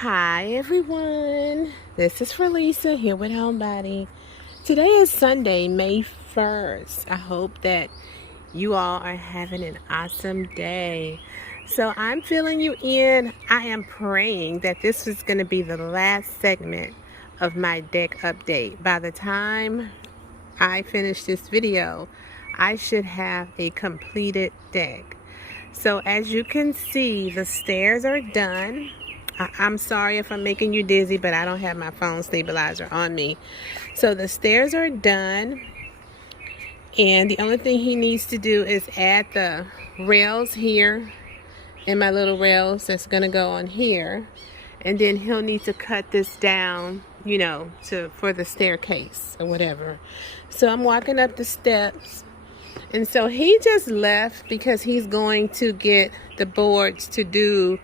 Hi everyone, this is Lisa here with Homebody. Today is Sunday, May 1st. I hope that you all are having an awesome day. So I'm filling you in. I am praying that this is going to be the last segment of my deck update. By the time I finish this video, I should have a completed deck. So as you can see, the stairs are done. I'm sorry if I'm making you dizzy, but I don't have my phone stabilizer on me. So the stairs are done. And the only thing he needs to do is add the rails here and my little rails that's going to go on here. And then he'll need to cut this down, you know, for the staircase or whatever. So I'm walking up the steps. And so he just left because he's going to get the boards to do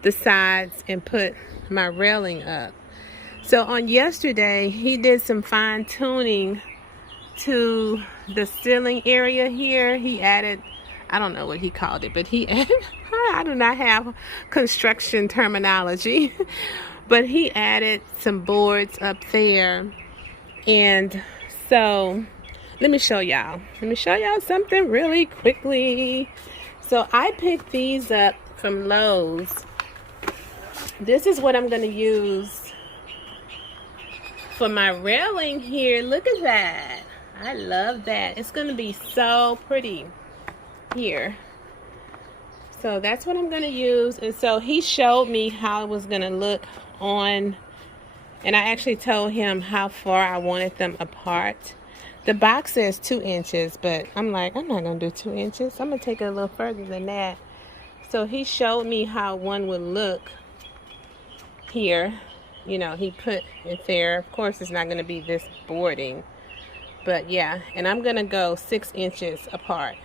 the sides and put my railing up. So on yesterday, he did some fine tuning to the ceiling area here. He added, I don't know what he called it, but he added, I do not have construction terminology, but he added some boards up there. And so let me show y'all something really quickly. So I picked these up from Lowe's. This is what I'm going to use for my railing here. Look at that. I love that. It's going to be so pretty here. So that's what I'm going to use. And so he showed me how it was going to look on. And I actually told him how far I wanted them apart. The box says 2 inches, but I'm like, I'm not going to do 2 inches. I'm going to take it a little further than that. So he showed me how one would look here. You know, he put it there. Of course, it's not going to be this boarding, but yeah. And I'm going to go 6 inches apart.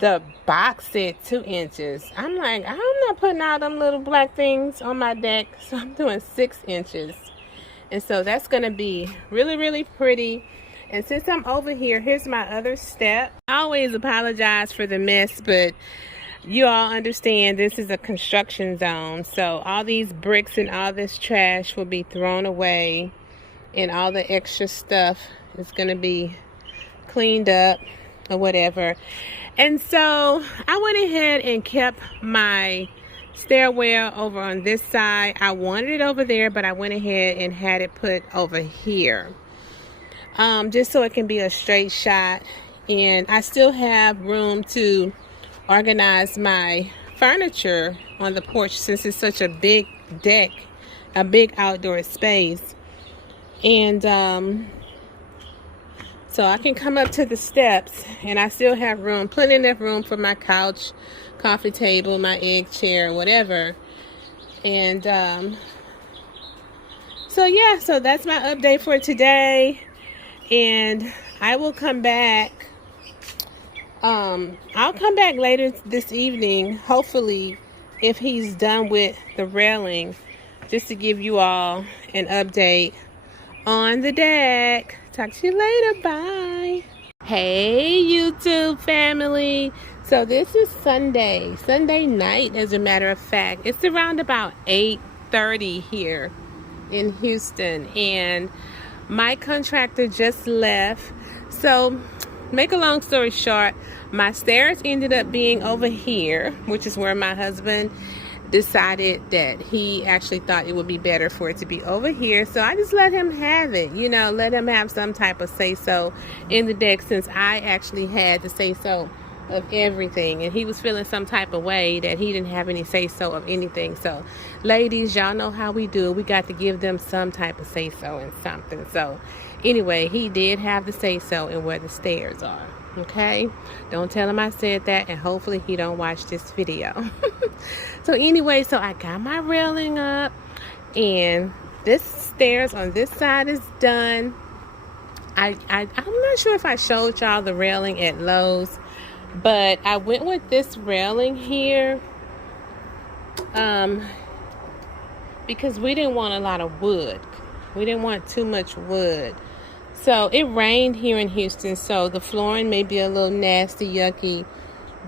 The box said 2 inches. I'm like, I'm not putting all them little black things on my deck, so I'm doing 6 inches. And so that's going to be really, really pretty. And since I'm over here, here's my other step. I always apologize for the mess, but you all understand this is a construction zone. So all these bricks and all this trash will be thrown away. And all the extra stuff is going to be cleaned up or whatever. And so I went ahead and kept my stairwell over on this side. I wanted it over there, but I went ahead and had it put over here. Just so it can be a straight shot. And I still have room to organize my furniture on the porch since it's such a big deck, a big outdoor space. And so I can come up to the steps and I still have room, plenty enough room for my couch, coffee table, my egg chair, whatever. And so yeah, so that's my update for today. And I will come back. I'll come back later this evening, hopefully, if he's done with the railing, just to give you all an update on the deck. Talk to you later. Bye. Hey, YouTube family. So this is Sunday night, as a matter of fact. It's around about 8:30 here in Houston, and my contractor just left. So make a long story short, my stairs ended up being over here, which is where my husband decided that he actually thought it would be better for it to be over here. So I just let him have it, you know, let him have some type of say-so in the deck, since I actually had the say-so of everything, and he was feeling some type of way that he didn't have any say-so of anything. So ladies, y'all know how we do. We got to give them some type of say-so in something. So anyway, he did have the say-so in where the stairs are. Okay, don't tell him I said that, and hopefully he don't watch this video. So anyway, so I got my railing up, and this stairs on this side is done. I'm not sure if I showed y'all the railing at Lowe's, but I went with this railing here because we didn't want a lot of wood. We didn't want too much wood. So it rained here in Houston, so the flooring may be a little nasty, yucky,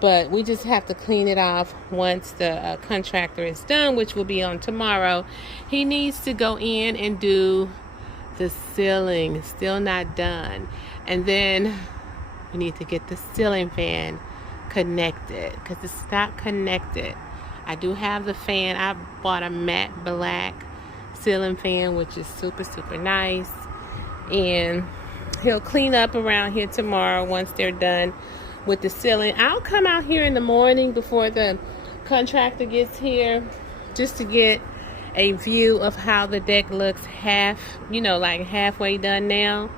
but we just have to clean it off once the contractor is done, which will be on tomorrow. He needs to go in and do the ceiling, still not done, and then we need to get the ceiling fan connected because it's not connected. I do have the fan. I bought a matte black ceiling fan, which is super nice, and he'll clean up around here tomorrow once they're done with the ceiling. I'll come out here in the morning before the contractor gets here just to get a view of how the deck looks like halfway done now,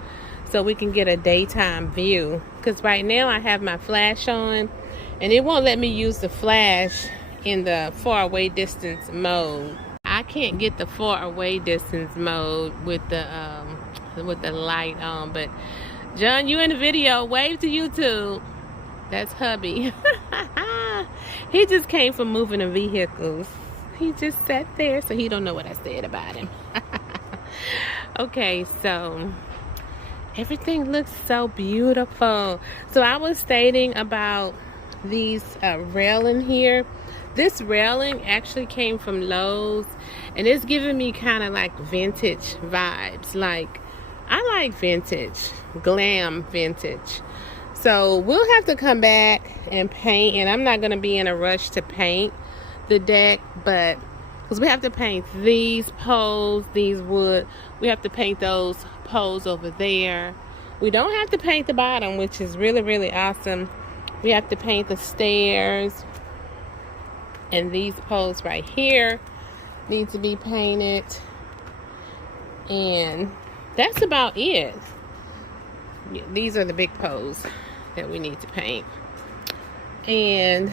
so we can get a daytime view, because right now I have my flash on and it won't let me use the flash in the far away distance mode. I can't get the far away distance mode with the light on. But John, you in the video, wave to YouTube. That's hubby. He just came from moving the vehicles. He just sat there, so he don't know what I said about him. Okay, so everything looks so beautiful. So I was stating about these railing here. This railing actually came from Lowe's, and it's giving me kind of like vintage vibes. Like, I like vintage, glam vintage. So we'll have to come back and paint, and I'm not going to be in a rush to paint the deck, but because we have to paint these poles, these wood, we have to paint those poles over there. We don't have to paint the bottom, which is really awesome. We have to paint the stairs, and these poles right here need to be painted, and that's about it. These are the big poles that we need to paint. And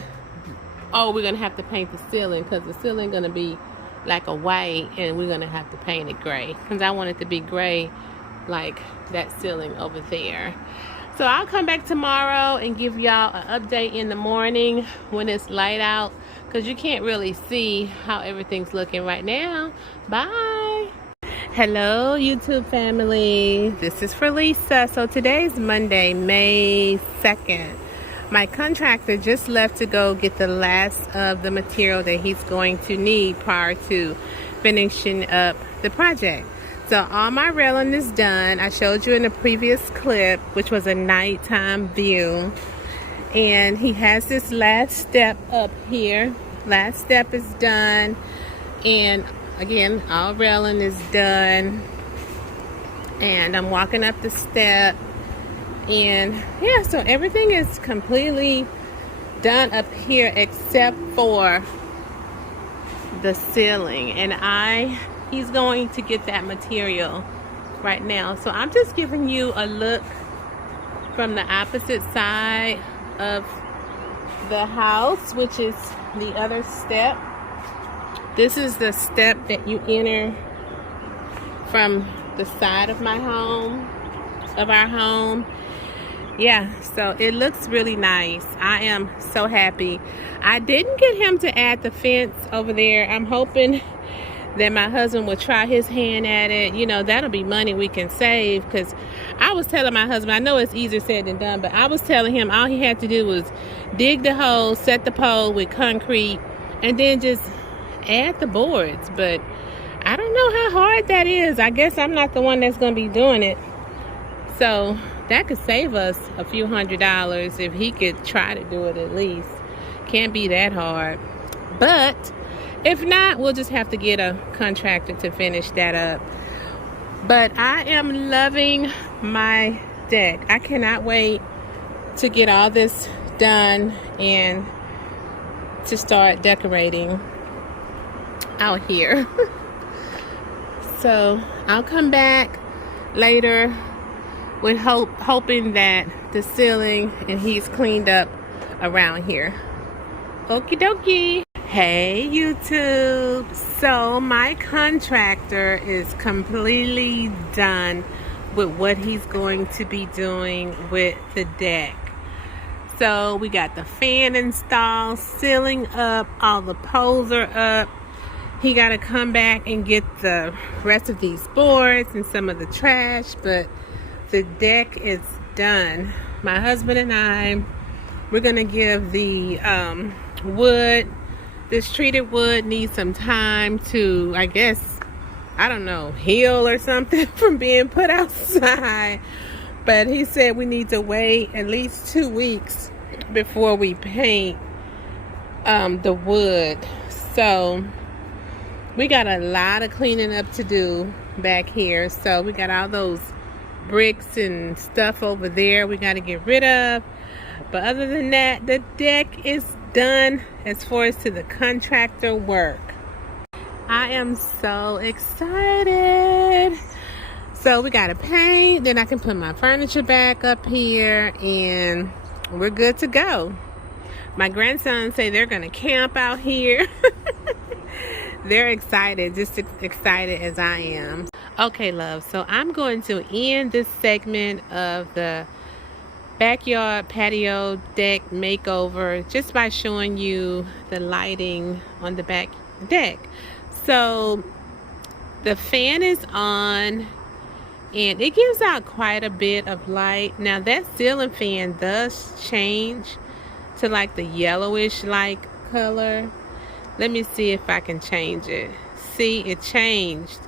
we're gonna have to paint the ceiling, because the ceiling gonna be like a white, and we're gonna have to paint it gray, because I want it to be gray like that ceiling over there. So I'll come back tomorrow and give y'all an update in the morning when it's light out, because you can't really see how everything's looking right now. Bye. Hello YouTube family, this is for Lisa. So today's Monday, May 2nd. My contractor just left to go get the last of the material that he's going to need prior to finishing up the project. So all my railing is done. I showed you in the previous clip, which was a nighttime view. And he has this last step up here. Last step is done. And again, all railing is done. And I'm walking up the step. And yeah, so everything is completely done up here except for the ceiling. And he's going to get that material right now. So I'm just giving you a look from the opposite side of the house, which is the other step. This is the step that you enter from the side of my home, of our home. Yeah, so it looks really nice. I am so happy. I didn't get him to add the fence over there. I'm hoping that my husband will try his hand at it. You know, that'll be money we can save, because I was telling my husband, I know it's easier said than done, but I was telling him all he had to do was dig the hole, set the pole with concrete, and then just add the boards. But I don't know how hard that is. I guess I'm not the one that's going to be doing it. So that could save us a few $100s if he could try to do it at least. Can't be that hard. But if not, we'll just have to get a contractor to finish that up. But I am loving my deck. I cannot wait to get all this done and to start decorating out here. So I'll come back later with hoping that the ceiling and he's cleaned up around here. Okie dokie. Hey YouTube, so my contractor is completely done with what he's going to be doing with the deck. So we got the fan installed, ceiling up, all the poles are up. He got to come back and get the rest of these boards and some of the trash, but the deck is done. My husband and I We're gonna give the wood, this treated wood needs some time to, I guess, I don't know, heal or something from being put outside. But he said we need to wait at least 2 weeks before we paint the wood. So we got a lot of cleaning up to do back here. So we got all those bricks and stuff over there we got to get rid of. But other than that, the deck is done as far as to the contractor work. I am so excited. So we got to paint, then I can put my furniture back up here, and we're good to go. My grandsons say they're going to camp out here. They're excited, just as excited as I am. Okay, love, so I'm going to end this segment of the backyard patio deck makeover just by showing you the lighting on the back deck. So the fan is on and it gives out quite a bit of light. Now that ceiling fan does change to like the yellowish like color. Let me see if I can change it. See, it changed.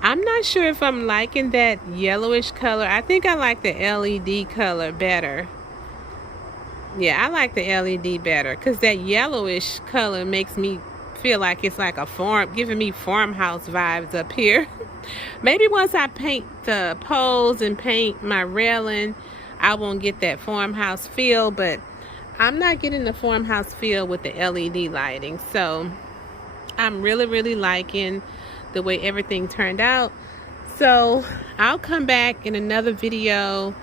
I'm not sure if I'm liking that yellowish color. I think I like the LED color better. Yeah, I like the LED better because that yellowish color makes me feel like it's like a farm, giving me farmhouse vibes up here. Maybe once I paint the poles and paint my railing, I won't get that farmhouse feel, but I'm not getting the farmhouse feel with the LED lighting. So I'm really liking the way everything turned out. So I'll come back in another video.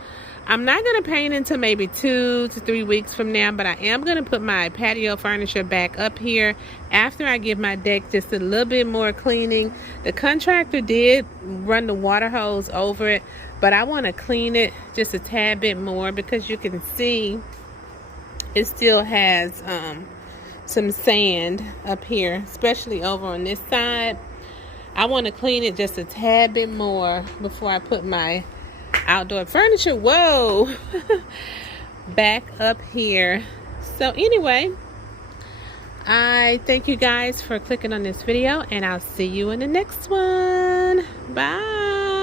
I'm not going to paint until maybe 2 to 3 weeks from now, but I am going to put my patio furniture back up here after I give my deck just a little bit more cleaning. The contractor did run the water hose over it, but I want to clean it just a tad bit more because you can see it still has some sand up here, especially over on this side. I want to clean it just a tad bit more before I put my outdoor furniture, whoa, back up here. So anyway, I thank you guys for clicking on this video, and I'll see you in the next one. Bye.